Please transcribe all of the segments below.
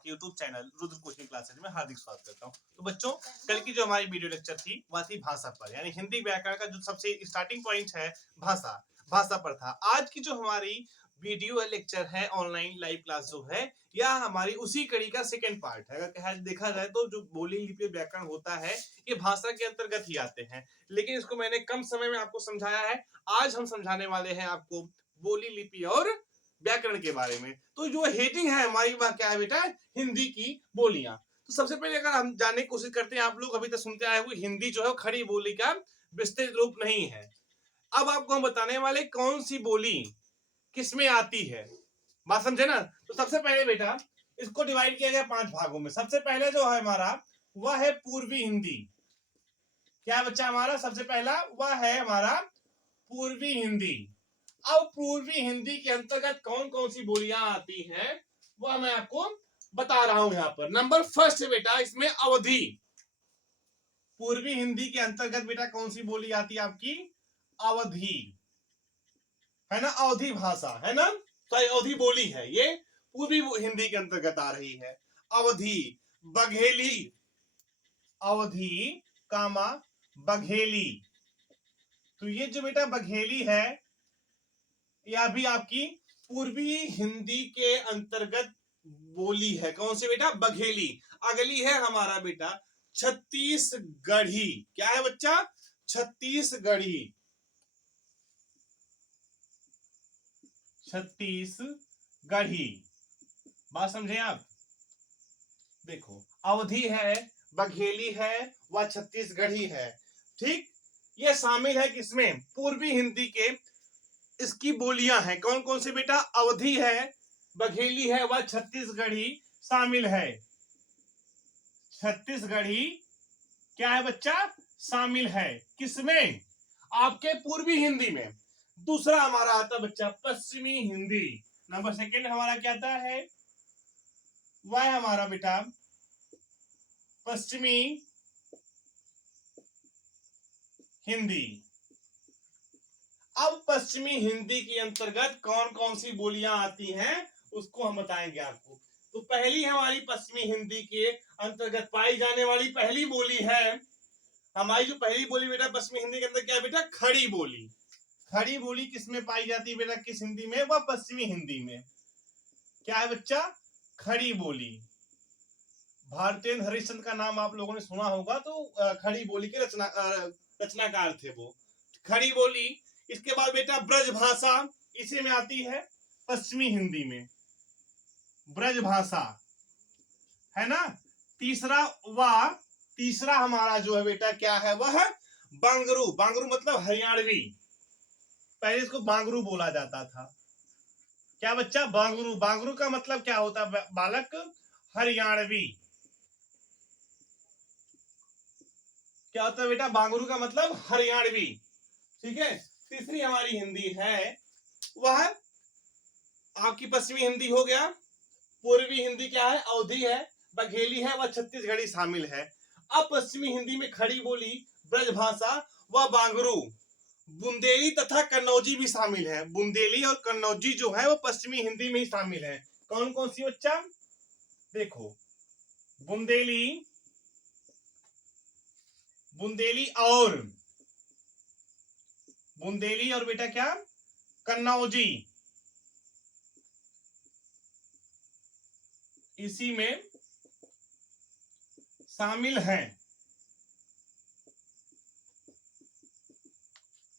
आपके YouTube channel Rudra coaching classes में हार्दिक स्वागत करता हूं। तो बच्चों, कल की जो हमारी वीडियो लेक्चर थी वह थी भाषा पर, यानी हिंदी व्याकरण का जो सबसे स्टार्टिंग पॉइंट है भाषा, भाषा पर था। आज की जो हमारी वीडियो लेक्चर है, ऑनलाइन लाइव क्लास जो है, यह हमारी उसी कड़ी का सेकंड पार्ट है। अगर कहा देखा जाए तो जो बोली लिपि व्याकरण होता है ये भाषा के अंतर्गत ही आते हैं, लेकिन इसको मैंने कम समय में आपको समझाया है। आज हम समझाने वाले हैं आपको बोली लिपि और व्याकरण के बारे में। तो जो हेडिंग है हमारी वह क्या है बेटा? हिंदी की बोलियां। तो सबसे पहले अगर हम जानने की कोशिश करते हैं, आप लोग अभी तक सुनते आए हुए हिंदी जो है खड़ी बोली का विस्तृत रूप नहीं है। अब आपको हम बताने वाले कौन सी बोली किसमें आती है, बात समझे ना। तो सबसे पहले बेटा इसको डिवाइड किया गया 5 भागों में। सबसे पहले जो है हमारा वह है पूर्वी हिंदी। क्या बच्चा हमारा सबसे पहला वह है हमारा पूर्वी हिंदी। अब पूर्वी हिंदी के अंतर्गत कौन कौन सी बोलियां आती हैं वह मैं आपको बता रहा हूं। यहां पर नंबर फर्स्ट है बेटा इसमें अवधी। पूर्वी हिंदी के अंतर्गत बेटा कौन सी बोली आती है आपकी? अवधी, है ना, अवधी भाषा है ना, तो अवधी बोली है, ये पूर्वी हिंदी के अंतर्गत आ रही है। अवधी, बघेली, अवधी कामा बघेली। तो ये जो बेटा बघेली है यह भी आपकी पूर्वी हिंदी के अंतर्गत बोली है। कौन सी बेटा? बघेली। अगली है हमारा बेटा छत्तीसगढ़ी। क्या है बच्चा? छत्तीसगढ़ी। छत्तीसगढ़ी, बात समझे आप? देखो अवधी है, बघेली है, वह छत्तीसगढ़ी है। ठीक, ये शामिल है किसमें? पूर्वी हिंदी के इसकी बोलियां हैं। कौन कौन सी बेटा? अवधी है, बघेली है, वह छत्तीसगढ़ी शामिल है। छत्तीसगढ़ी क्या है बच्चा? शामिल है किसमें? आपके पूर्वी हिंदी में। दूसरा हमारा आता बच्चा पश्चिमी हिंदी। नंबर सेकंड हमारा क्या आता है? वह हमारा बेटा पश्चिमी हिंदी। अब पश्चिमी हिंदी के अंतर्गत कौन कौन सी बोलियां आती हैं उसको हम बताएंगे आपको। तो पहली हमारी पश्चिमी हिंदी के अंतर्गत पाई जाने वाली पहली बोली है हमारी, जो पहली बोली बेटा पश्चिमी हिंदी के अंदर क्या है बेटा? खड़ी बोली। खड़ी बोली किसमें पाई जाती है बेटा? किस हिंदी में? वह पश्चिमी हिंदी में। क्या है बच्चा? खड़ी बोली। भारतेंद्र हरिश्चंद्र का नाम आप लोगों ने सुना होगा, तो खड़ी बोली के रचनाकार थे वो। खड़ी बोली। इसके बाद बेटा ब्रज भाषा इसी में आती है, पश्चिमी हिंदी में। ब्रज भाषा है ना। तीसरा हमारा जो है बेटा क्या है? वह बांगरू। बांगरू मतलब हरियाणवी। पहले इसको बांगरू बोला जाता था। क्या बच्चा? बांगरू। बांगरू का मतलब क्या होता है बालक? हरियाणवी। क्या होता है बेटा? बांगरू का मतलब हरियाणवी। ठीक है। तीसरी हमारी हिंदी है वह आपकी पश्चिमी हिंदी हो गया। पूर्वी हिंदी क्या है? अवधी है, बघेली है, वह छत्तीसगढ़ी शामिल है। अब पश्चिमी हिंदी में खड़ी बोली, ब्रजभाषा व बांगरू, बुंदेली तथा कन्नौजी भी शामिल है। बुंदेली और कन्नौजी जो है वो पश्चिमी हिंदी में ही शामिल है। कौन कौन सी बच्चा? देखो बुंदेली, बुंदेली और बेटा क्या? कन्नौजी इसी में शामिल है।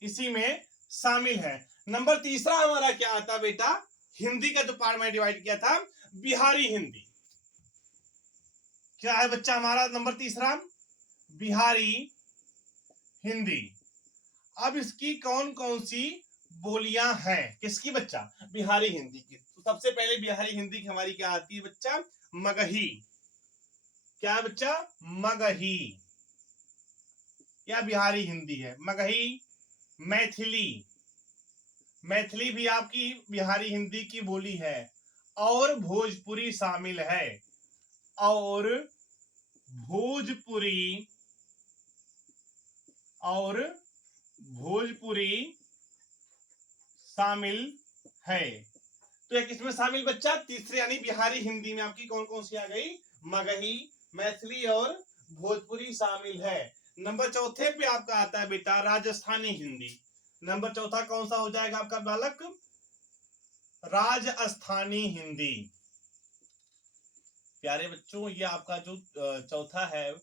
इसी में शामिल है। नंबर तीसरा हमारा क्या आता बेटा? हिंदी का जो पार्ट में डिवाइड किया था, बिहारी हिंदी। क्या है बच्चा हमारा नंबर तीसरा? बिहारी हिंदी। अब इसकी कौन कौन सी बोलियां हैं? किसकी बच्चा? बिहारी हिंदी की। तो सबसे पहले बिहारी हिंदी की हमारी क्या आती है बच्चा? मगही। क्या है बच्चा? मगही, या बिहारी हिंदी है। मगही, मैथिली, मैथिली भी आपकी बिहारी हिंदी की बोली है। और भोजपुरी शामिल है। और भोजपुरी शामिल है। तो ये किसमें शामिल बच्चा? तीसरे यानी बिहारी हिंदी में आपकी कौन कौन सी आ गई? मगही, मैथिली और भोजपुरी शामिल है। नंबर चौथे पे आपका आता है बेटा राजस्थानी हिंदी। नंबर चौथा कौन सा हो जाएगा आपका बालक? राजस्थानी हिंदी। प्यारे बच्चों, ये आपका जो चौथा है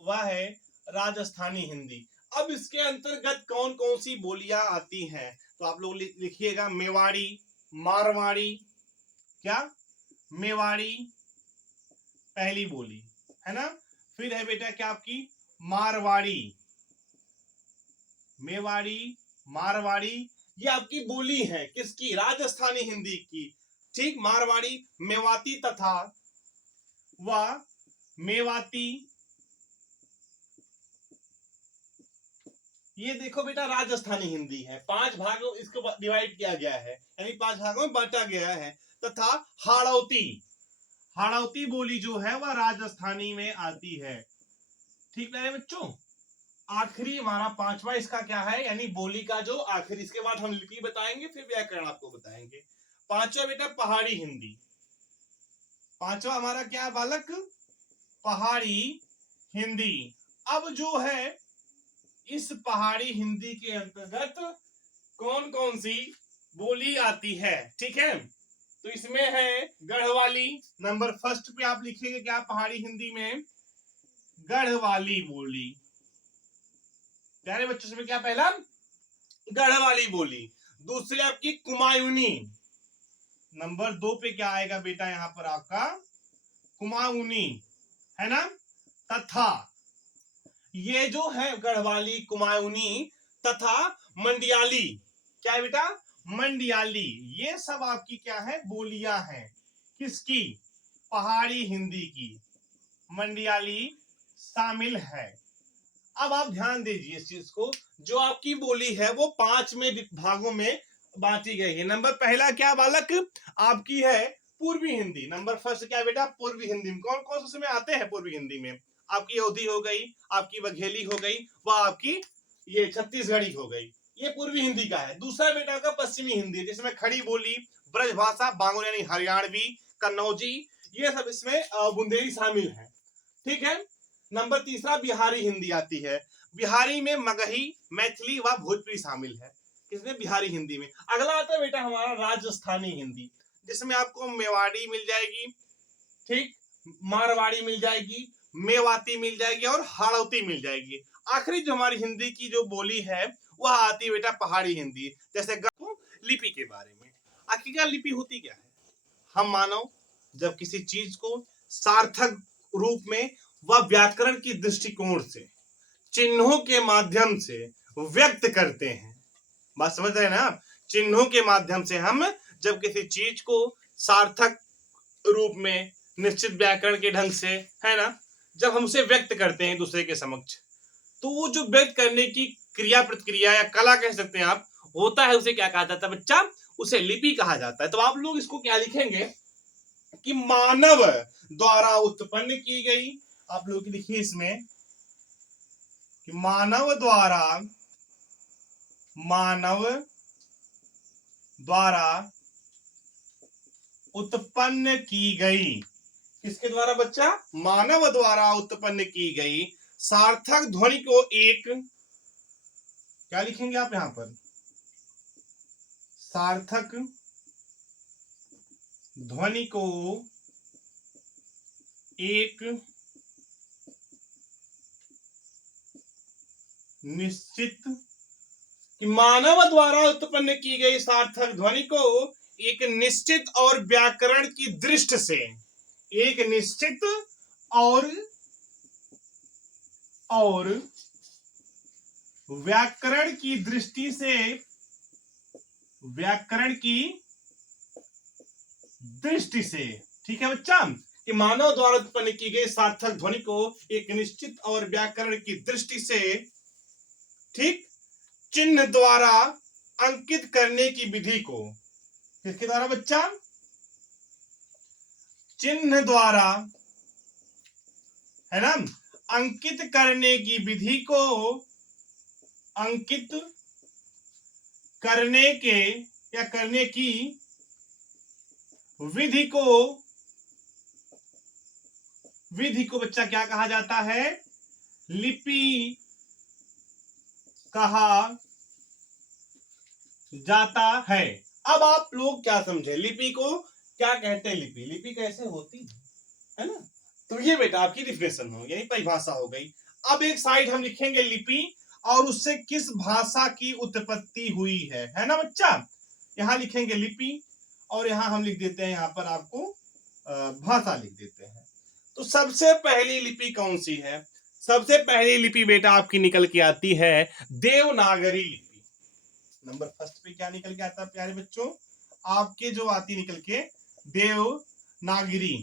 वह है राजस्थानी हिंदी। अब इसके अंतर्गत कौन कौन सी बोलियां आती हैं? तो आप लोग लिखिएगा मेवाड़ी, मारवाड़ी, क्या मेवाड़ी पहली बोली है ना। फिर है बेटा क्या आपकी मारवाड़ी, मेवाड़ी, मारवाड़ी, ये आपकी बोली है किसकी? राजस्थानी हिंदी की। ठीक, मारवाड़ी, मेवाती तथा व मेवाती, ये देखो बेटा राजस्थानी हिंदी है। 5 भागों इसको डिवाइड किया गया है, यानी 5 भागों में बांटा गया है। तथा हाड़ौती, हाड़ौती बोली जो है वह राजस्थानी में आती है। ठीक है बच्चों। आखिरी हमारा पांचवा इसका क्या है, यानी बोली का जो आखिरी, इसके बाद हम लिपि बताएंगे, फिर व्याकरण आपको बताएंगे। पांचवा बेटा पहाड़ी हिंदी। पांचवा हमारा क्या है बालक? पहाड़ी हिंदी। अब जो है इस पहाड़ी हिंदी के अंतर्गत कौन कौन सी बोली आती है? ठीक है, तो इसमें है गढ़वाली। नंबर फर्स्ट पे आप लिखेंगे क्या पहाड़ी हिंदी में? गढ़वाली बोली। प्यारे बच्चों में क्या पहला? गढ़वाली बोली। दूसरी आपकी कुमायूनी। नंबर 2 पे क्या आएगा बेटा यहां पर आपका? कुमाऊनी, है ना। तथा ये जो है गढ़वाली, कुमायूनी तथा मंडियाली, क्या है बेटा? मंडियाली, ये सब आपकी क्या है? बोलियां हैं। किसकी? पहाड़ी हिंदी की। मंडियाली शामिल है। अब आप ध्यान दीजिए इस चीज को, जो आपकी बोली है वो 5 में भागों में बांटी गई है। नंबर पहला क्या बालक? आपकी है पूर्वी हिंदी। नंबर फर्स्ट क्या बेटा? पूर्वी हिंदी में कौन कौन से उसमें आते हैं? पूर्वी हिंदी में आपकी अवधी हो गई, आपकी बघेली हो गई, वह आपकी ये छत्तीसगढ़ी हो गई, ये पूर्वी हिंदी का है। दूसरा बेटा का पश्चिमी हिंदी, जिसमें खड़ी बोली, ब्रजभाषा, बांगुल यानी हरियाणवी, कन्नौजी, ये सब इसमें बुंदेली शामिल है। ठीक है। नंबर तीसरा बिहारी हिंदी आती है। बिहारी में मगही, मैथिली व भोजपुरी शामिल है। इसमें बिहारी हिंदी में। अगला आता है बेटा हमारा राजस्थानी हिंदी, जिसमें आपको मेवाड़ी मिल जाएगी, ठीक, मारवाड़ी मिल जाएगी, मेवाती मिल जाएगी और हाड़ौती मिल जाएगी। आखिरी जो हमारी हिंदी की जो बोली है वह आती है बेटा पहाड़ी हिंदी। जैसे लिपि के बारे में, आखिरकार लिपि होती क्या है? हम मानव जब किसी चीज को सार्थक रूप में व व्याकरण की दृष्टिकोण से, चिन्हों के माध्यम से व्यक्त करते हैं। बात समझ रहे हैं ना आप? चिन्हों के माध्यम से हम जब किसी चीज को सार्थक रूप में, निश्चित व्याकरण के ढंग से, है ना, जब हम उसे व्यक्त करते हैं दूसरे के समक्ष, तो वो जो व्यक्त करने की क्रिया प्रतिक्रिया या कला कह सकते हैं आप, होता है, उसे क्या कहा जाता है बच्चा? उसे लिपि कहा जाता है। तो आप लोग इसको क्या लिखेंगे कि मानव द्वारा उत्पन्न की गई, आप लोग लिखिए इसमें कि मानव द्वारा उत्पन्न की गई। किसके द्वारा बच्चा? मानव द्वारा उत्पन्न की गई सार्थक ध्वनि को एक, क्या लिखेंगे आप यहां पर? सार्थक ध्वनि को एक निश्चित, कि मानव द्वारा उत्पन्न की गई सार्थक ध्वनि को एक निश्चित और व्याकरण की दृष्टि से, एक निश्चित और व्याकरण की दृष्टि से, व्याकरण की दृष्टि से, ठीक है बच्चा, कि मानव द्वारा उत्पन्न की गई सार्थक ध्वनि को एक निश्चित और व्याकरण की दृष्टि से, ठीक, चिन्ह द्वारा अंकित करने की विधि को, किसके द्वारा बच्चा? चिन्ह द्वारा, है ना, अंकित करने की विधि को, अंकित करने के या करने की विधि को बच्चा क्या कहा जाता है? लिपि कहा जाता है। अब आप लोग क्या समझे, लिपि को क्या कहते हैं? लिपि कैसे होती है ना? तो ये बेटा आपकी डिफिनेशन हो, यानी परिभाषा हो गई। अब एक साइड हम लिखेंगे लिपि और उससे किस भाषा की उत्पत्ति हुई है ना बच्चा? यहां लिखेंगे लिपि और यहां हम लिख देते हैं, यहां पर आपको भाषा लिख देते हैं। तो सबसे पहली लिपि कौन सी है? सबसे पहली लिपि बेटा आपकी निकल के आती है देवनागरी लिपि। नंबर फर्स्ट पे क्या निकल के आता है प्यारे बच्चों? आपके जो आती निकल के देवनागरी।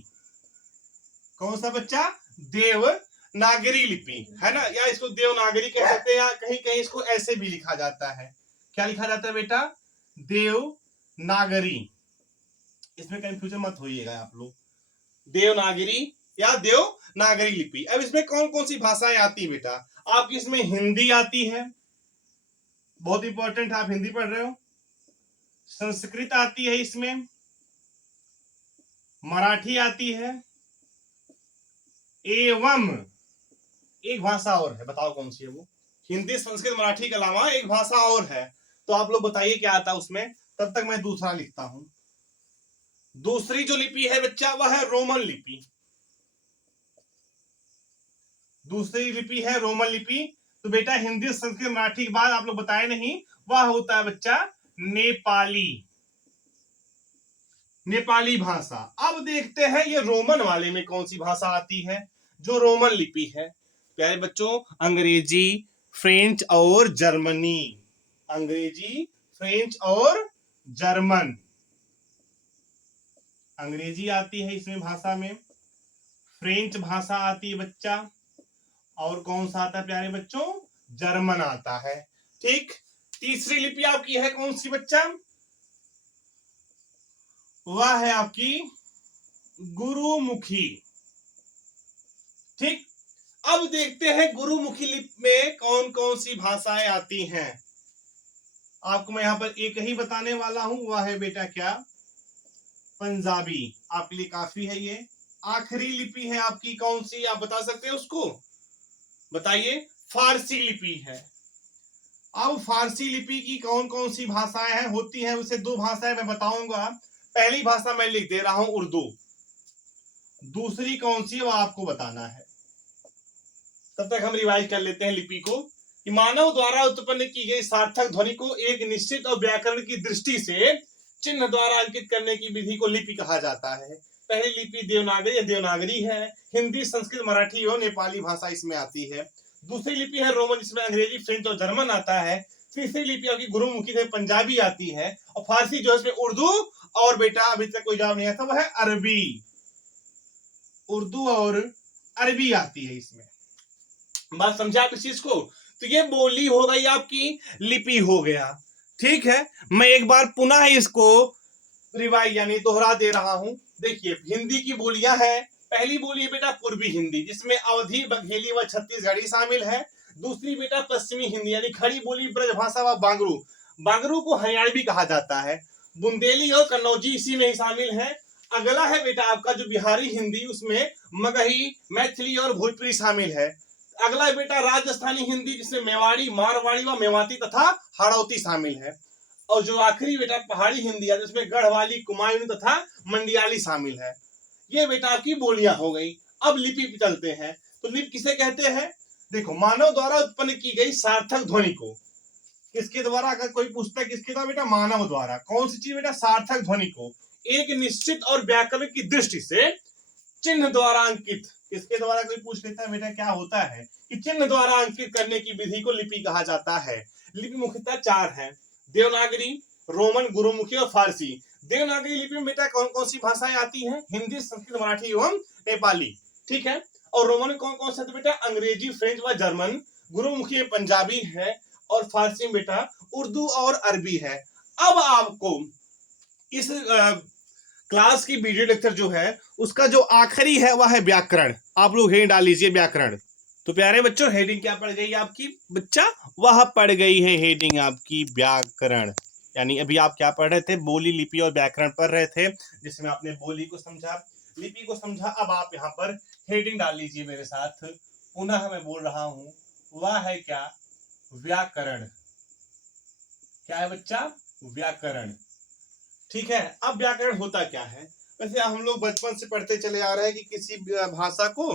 कौन सा बच्चा? देवनागरी लिपि है ना, या इसको देवनागरी कह सकते हैं, या कहीं कहीं इसको ऐसे भी लिखा जाता है। क्या लिखा जाता है बेटा? देवनागरी। इसमें कंफ्यूजन मत होइएगा आप लोग। देवनागरी या देवनागरी लिपि। अब इसमें कौन कौन सी भाषाएं आती है बेटा? आपकी इसमें हिंदी आती है, बहुत इंपॉर्टेंट, आप हिंदी पढ़ रहे हो। संस्कृत आती है इसमें, मराठी आती है, एवं एक भाषा और है, बताओ कौन सी है वो? हिंदी संस्कृत मराठी के अलावा एक भाषा और है, तो आप लोग बताइए क्या आता है उसमें। तब तक मैं दूसरा लिखता हूं। दूसरी जो लिपि है बच्चा वह है रोमन लिपि। दूसरी लिपि है रोमन लिपि। तो बेटा हिंदी संस्कृत मराठी के बाद आप लोग बताए नहीं, वह होता है बच्चा नेपाली। नेपाली भाषा। अब देखते हैं ये रोमन वाले में कौन सी भाषा आती है, जो रोमन लिपि है प्यारे बच्चों। अंग्रेजी, फ्रेंच और जर्मनी। अंग्रेजी, फ्रेंच और जर्मन। अंग्रेजी आती है इसमें भाषा में, फ्रेंच भाषा आती है बच्चा, और कौन सा आता है प्यारे बच्चों? जर्मन आता है। ठीक। तीसरी लिपि आपकी है कौन सी बच्चा? वह है आपकी गुरुमुखी। ठीक। अब देखते हैं गुरुमुखी लिपि में कौन कौन सी भाषाएं आती हैं। आपको मैं यहां पर एक ही बताने वाला हूं, वह है बेटा क्या? पंजाबी। आपके लिए काफी है ये। आखिरी लिपि है आपकी कौन सी, आप बता सकते हैं उसको? बताइए। फारसी लिपि है। अब फारसी लिपि की कौन कौन सी भाषाएं हैं होती हैं, उसे दो भाषाएं मैं बताऊंगा। पहली भाषा मैं लिख दे रहा हूं उर्दू, दूसरी कौन सी है वो आपको बताना है। तब तक हम रिवाइज कर लेते हैं लिपि को। कि मानव द्वारा उत्पन्न की गई सार्थक ध्वनि को एक निश्चित और व्याकरण की दृष्टि से चिन्ह द्वारा अंकित करने की विधि को लिपि कहा जाता है। पहली लिपि देवनागरी है। हिंदी, संस्कृत, मराठी और नेपाली भाषा इसमें आती है। दूसरी लिपि है रोमन, जिसमें अंग्रेजी, फ्रेंच और जर्मन आता है। तीसरी लिपि आपकी गुरुमुखी से पंजाबी आती है, और फारसी जो है इसमें उर्दू और बेटा अभी तक कोई जवाब नहीं आता, वह है अरबी। उर्दू और अरबी आती है इसमें। बात समझा आप इस चीज को? तो ये बोली हो गई आपकी, लिपि हो गया। ठीक है, मैं एक बार पुनः इसको रिवाइज यानी दोहरा दे रहा हूं। देखिए हिंदी की बोलियां है। पहली बोली है बेटा पूर्वी हिंदी, जिसमें अवधी, बघेली व छत्तीसगढ़ी शामिल है। दूसरी बेटा पश्चिमी हिंदी यानी खड़ी बोली, ब्रजभाषा व बांगरू। बांगरू को हरियाणवी कहा जाता है। बुंदेली और कन्नौजी इसी में ही शामिल है। अगला है बेटा आपका जो बिहारी हिंदी, उसमें मगही, मैथिली और भोजपुरी शामिल है। अगला बेटा राजस्थानी हिंदी, जिसमें मेवाड़ी, मारवाड़ी व मेवाती तथा हाड़ौती शामिल है। और जो आखिरी बेटा पहाड़ी हिंदी है, जिसमें गढ़वाली, कुमायूनी तथा मंडियाली शामिल है। ये बेटा आपकी बोलियां हो गई। अब लिपि पे चलते हैं। तो लिपि किसे कहते हैं? देखो, मानव द्वारा उत्पन्न की गई सार्थक ध्वनि को, किसके द्वारा? अगर कोई पूछता है किसके द्वारा, बेटा मानव द्वारा। कौन सी चीज बेटा? सार्थक ध्वनि को एक निश्चित और व्याकरण की दृष्टि से चिन्ह द्वारा अंकित। किसके द्वारा? कोई पूछ लेता है बेटा क्या होता है, कि चिन्ह द्वारा अंकित करने की विधि को लिपि कहा जाता है। लिपि मुख्यतः चार है: देवनागरी, रोमन, गुरुमुखी और फारसी। देवनागरी लिपि में बेटा कौन कौन सी भाषाएं आती हैं? हिंदी, संस्कृत, मराठी एवं नेपाली। ठीक है। और रोमन में कौन कौन से बेटा? अंग्रेजी, फ्रेंच व जर्मन। गुरुमुखी में पंजाबी है, और फारसी में बेटा उर्दू और अरबी है। अब आपको इस क्लास की वीडियो लेक्चर जो है उसका जो आखिरी है वह है व्याकरण। आप लोग हेडिंग डाल लीजिए व्याकरण। तो प्यारे बच्चों, हेडिंग क्या पड़ गई आपकी बच्चा? वह पड़ गई है हेडिंग आपकी व्याकरण। यानी अभी आप क्या पढ़ रहे थे, बोली, लिपि और व्याकरण पढ़ रहे थे, जिसमें आपने बोली को समझा, लिपि को समझा। अब आप यहाँ पर हेडिंग डाल लीजिए मेरे साथ। पुनः मैं बोल रहा हूं, वह है क्या, व्याकरण। क्या है बच्चा, व्याकरण। ठीक है, अब व्याकरण होता क्या है। वैसे हम लोग बचपन से पढ़ते चले आ रहे हैं कि किसी भाषा को,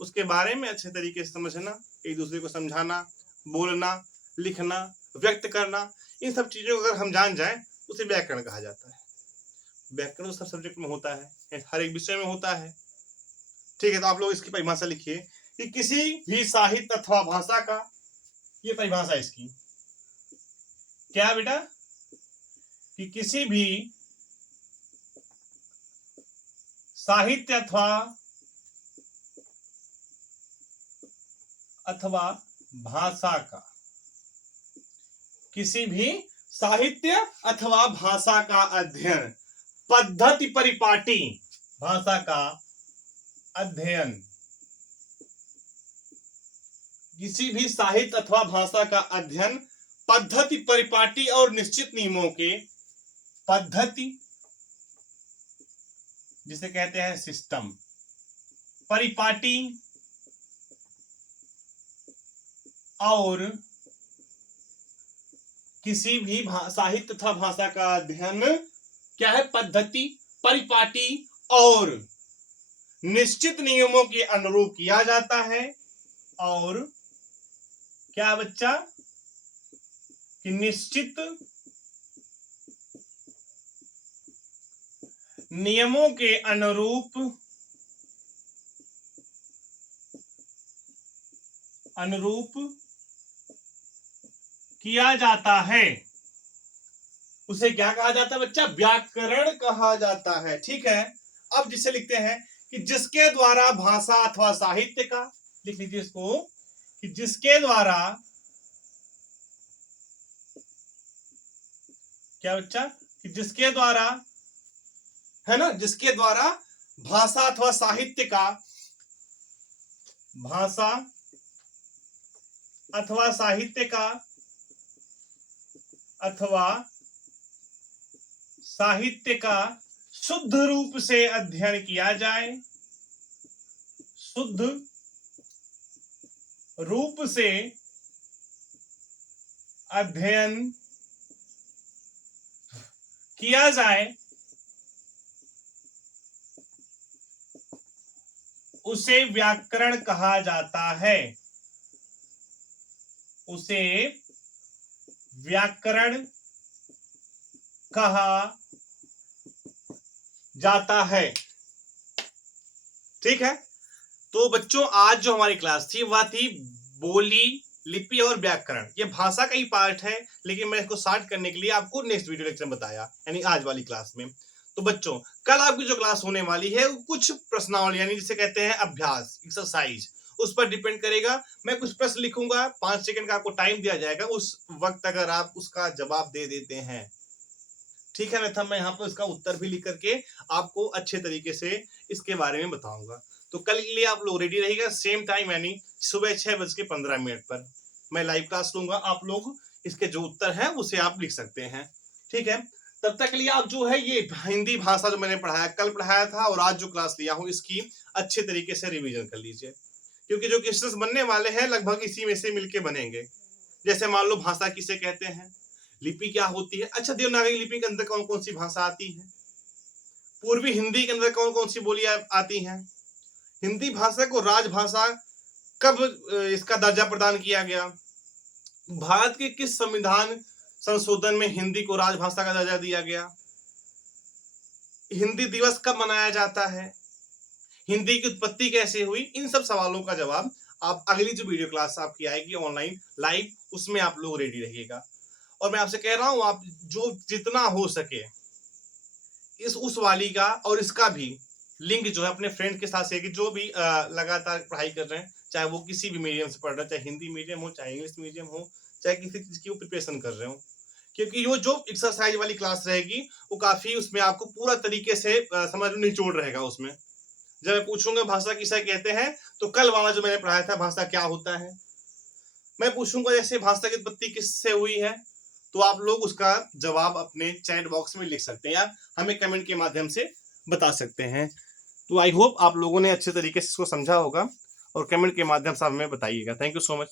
उसके बारे में अच्छे तरीके से समझना, एक दूसरे को समझाना, बोलना, लिखना, व्यक्त करना, इन सब चीजों को अगर हम जान जाएं, उसे व्याकरण कहा जाता है। व्याकरण सब सब्जेक्ट में होता है, हर एक विषय में होता है। ठीक है, तो आप लोग इसकी परिभाषा लिखिए कि किसी भी साहित्य अथवा भाषा का, ये परिभाषा इसकी क्या बेटा, कि किसी भी साहित्य अथवा भाषा का, किसी भी साहित्य अथवा भाषा का अध्ययन, पद्धति परिपाटी, भाषा का अध्ययन, किसी भी साहित्य अथवा भाषा का अध्ययन पद्धति परिपाटी और निश्चित नियमों के, पद्धति जिसे कहते हैं सिस्टम, परिपाटी और किसी भी साहित्य तथा भाषा का अध्ययन क्या है, पद्धति, परिपाटी और निश्चित नियमों के अनुरूप किया जाता है। और क्या बच्चा, कि निश्चित नियमों के अनुरूप किया जाता है। उसे क्या कहा जाता है बच्चा, व्याकरण कहा जाता है। ठीक है, अब जिसे लिखते हैं कि जिसके द्वारा भाषा अथवा साहित्य का, लिख लीजिए इसको, कि जिसके द्वारा, क्या बच्चा, कि जिसके द्वारा, है ना, जिसके द्वारा भाषा अथवा साहित्य का, भाषा अथवा साहित्य का, अथवा साहित्य का शुद्ध रूप से अध्ययन किया जाए, शुद्ध रूप से अध्ययन किया जाए, उसे व्याकरण कहा जाता है। उसे व्याकरण कहा जाता है। ठीक है, तो बच्चों आज जो हमारी क्लास थी वह थी बोली, लिपि और व्याकरण। ये भाषा का ही पार्ट है, लेकिन मैं इसको स्टार्ट करने के लिए आपको नेक्स्ट वीडियो लेक्चर में बताया, यानी आज वाली क्लास में। तो बच्चों कल आपकी जो क्लास होने वाली है कुछ प्रश्नावली, यानी जिसे कहते हैं अभ्यास, एक्सरसाइज, उस पर डिपेंड करेगा। मैं कुछ प्रश्न लिखूंगा, 5 सेकंड का आपको टाइम दिया जाएगा, उस वक्त अगर आप उसका जवाब दे देते हैं, ठीक है, अन्यथा मैं यहाँ पर उसका उत्तर भी लिख करके आपको अच्छे तरीके से इसके बारे में बताऊंगा। तो कल के लिए आप लोग रेडी रहिएगा, सेम टाइम यानी सुबह 6:15 पर मैं लाइव क्लास लूंगा। आप लोग इसके जो उत्तर है उसे आप लिख सकते हैं। ठीक है, तब तक के लिए आप जो है ये हिंदी भाषा जो मैंने पढ़ाया, कल पढ़ाया था और आज जो क्लास लिया हूँ, इसकी अच्छे तरीके से रिवीजन कर लीजिए, क्योंकि जो क्वेश्चंस बनने वाले हैं लगभग इसी में से मिलके बनेंगे। जैसे मान लो भाषा किसे कहते हैं, लिपि क्या होती है, अच्छा देवनागरी लिपि के अंदर कौन कौन सी भाषा आती है, पूर्वी हिंदी के अंदर कौन कौन सी बोलियां आती हैं, हिंदी भाषा को राजभाषा कब इसका दर्जा प्रदान किया गया, भारत के किस संविधान संशोधन में हिंदी को राजभाषा का दर्जा दिया गया, हिंदी दिवस कब मनाया जाता है, हिंदी की उत्पत्ति कैसे हुई, इन सब सवालों का जवाब आप अगली जो वीडियो क्लास आपकी आएगी ऑनलाइन लाइव, उसमें आप लोग रेडी रहिएगा। और मैं आपसे कह रहा हूं आप जो जितना हो सके इस उस वाली का और इसका भी लिंक जो है अपने फ्रेंड के साथ शेयर, जो भी लगातार पढ़ाई कर रहे हैं, चाहे वो किसी भी मीडियम से पढ़ रहे हैं, चाहे हिंदी मीडियम हो, चाहे इंग्लिश मीडियम हो, चाहे किसी चीज की वो प्रिपरेशन कर रहे हो, क्योंकि वो जो एक्सरसाइज वाली क्लास रहेगी वो काफी उसमें आपको पूरा तरीके से समझ में निचोड़ रहेगा। उसमें जब मैं पूछूंगा भाषा किसे कहते हैं, तो कल वाला जो मैंने पढ़ाया था भाषा क्या होता है, मैं पूछूंगा जैसे भाषा की उत्पत्ति किससे हुई है, तो आप लोग उसका जवाब अपने चैट बॉक्स में लिख सकते हैं या हमें कमेंट के माध्यम से बता सकते हैं। तो आई होप आप लोगों ने अच्छे तरीके से इसको समझा होगा और कमेंट के माध्यम से हमें बताइएगा। Thank you so much.